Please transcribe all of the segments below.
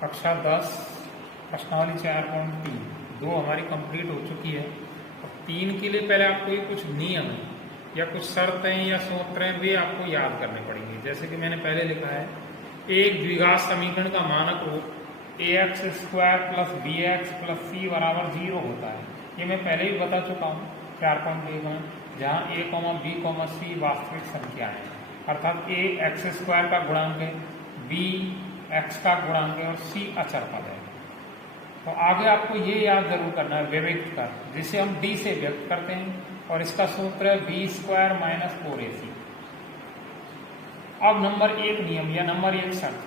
कक्षा 10 प्रश्नावली 4.3 दो हमारी कंप्लीट हो चुकी है। अब 3 के लिए पहले आपको ये कुछ नियम या कुछ शर्तें या सूत्र हैं वे आपको याद करने पड़ेंगे। जैसे कि मैंने पहले लिखा है, एक द्विघात समीकरण का मानक रूप ax square plus b x plus c बराबर 0 होता है। ये मैं पहले ही बता चुका हूँ 4.1 में, जहाँ a, b, c वास्तविक संख्या है, अर्थात a एक्स स्क्वायर का गुणांक है, b एक्स का गुणांक है और c अचर पद है। तो आगे आपको ये याद जरूर करना है व्यक्त कर, जिसे हम d से व्यक्त करते हैं, और इसका सूत्र है बी स्क्वायर माइनस 4ac। अब नंबर 1 नियम या नंबर 1 शर्त,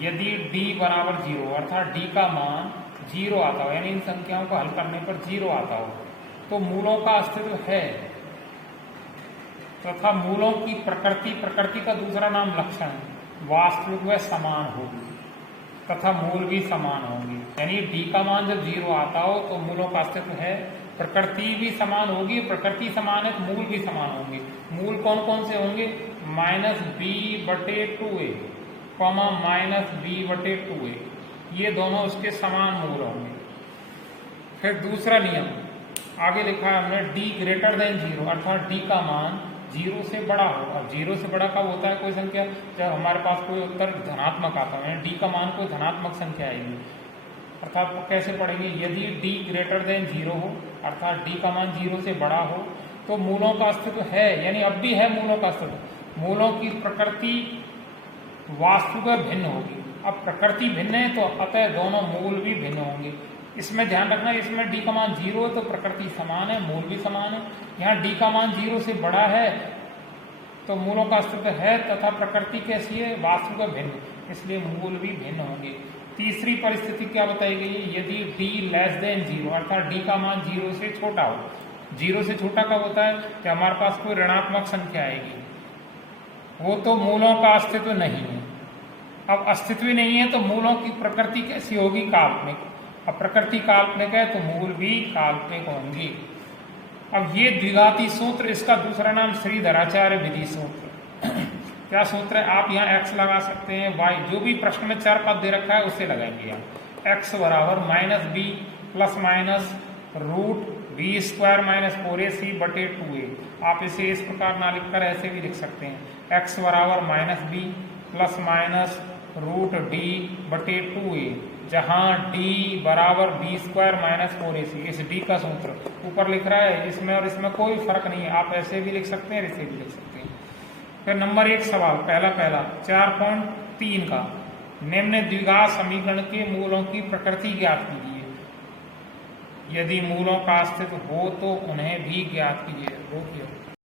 यदि d बराबर 0 अर्थात d का मान 0 आता हो, यानी इन संख्याओं को हल करने पर 0 आता हो, तो मूलों का अस्तित्व है तथा मूलों की प्रकृति का दूसरा नाम लक्षण वास्तविक व समान होगी तथा मूल भी समान होंगे। यानी d का मान जब 0 आता हो तो मूलों का अस्तित्व है, प्रकृति भी समान होगी, प्रकृति समान है तो मूल भी समान होंगे। मूल कौन कौन से होंगे? -b/2a, -b/2a, ये दोनों उसके समान मूल होंगे। फिर दूसरा नियम आगे लिखा है हमने, d ग्रेटर देन 0 अर्थात d का मान 0 से बड़ा हो। और 0 से बड़ा कब होता है कोई संख्या? जब हमारे पास कोई उत्तर धनात्मक आता है, d का मान कोई धनात्मक संख्या आएगी। अर्थात कैसे पढ़ेंगे? यदि d ग्रेटर देन 0 हो अर्थात d का मान 0 से बड़ा हो तो मूलों का अस्तित्व है, यानी अब भी है मूलों का अस्तित्व। मूलों की प्रकृति वास्तविक भिन्न होगी। अब प्रकृति भिन्न है तो अतः दोनों मूल भी भिन्न होंगे। इसमें ध्यान रखना, इसमें d का मान 0 है तो प्रकृति समान है, मूल भी समान है। यहाँ d का मान 0 से बड़ा है तो मूलों का अस्तित्व है तथा प्रकृति कैसी है? वास्तविक भिन्न, इसलिए मूल भी भिन्न होंगे। तीसरी परिस्थिति क्या बताई गई है? यदि d लेस देन 0 अर्थात d का मान 0 से छोटा हो। 0 से छोटा कब होता है? कि हमारे पास कोई ऋणात्मक संख्या आएगी, वो तो मूलों का अस्तित्व नहीं है। अब अस्तित्व ही नहीं है तो मूलों की प्रकृति कैसी होगी? काल्पनिक। अब प्रकृति काल्पनिक है तो मूल भी काल्पनिक होंगे। अब ये द्विघाती सूत्र, इसका दूसरा नाम श्रीधराचार्य विधि सूत्र। क्या सूत्र है? आप यहाँ x लगा सकते हैं, y, जो भी प्रश्न में चर पद दे रखा है उसे लगाएंगे आप। x बराबर -b plus minus root B square minus 4ac/2a। आप इसे इस प्रकार ना लिखकर ऐसे भी लिख सकते हैं, x बराबर -b plus minus root d/2a, जहाँ d बराबर बी स्क्वायर माइनस 4ac। इस d का सूत्र ऊपर लिख रहा है, इसमें और इसमें कोई फर्क नहीं है, आप ऐसे भी लिख सकते हैं, ऐसे भी लिख सकते हैं। फिर नंबर 1 सवाल पहला 4.3 का, निम्न द्विघात समीकरण के मूलों की प्रकृति ज्ञात कीजिए। यदि मूलों का अस्तित्व हो तो उन्हें भी ज्ञात कीजिए। रोकिए।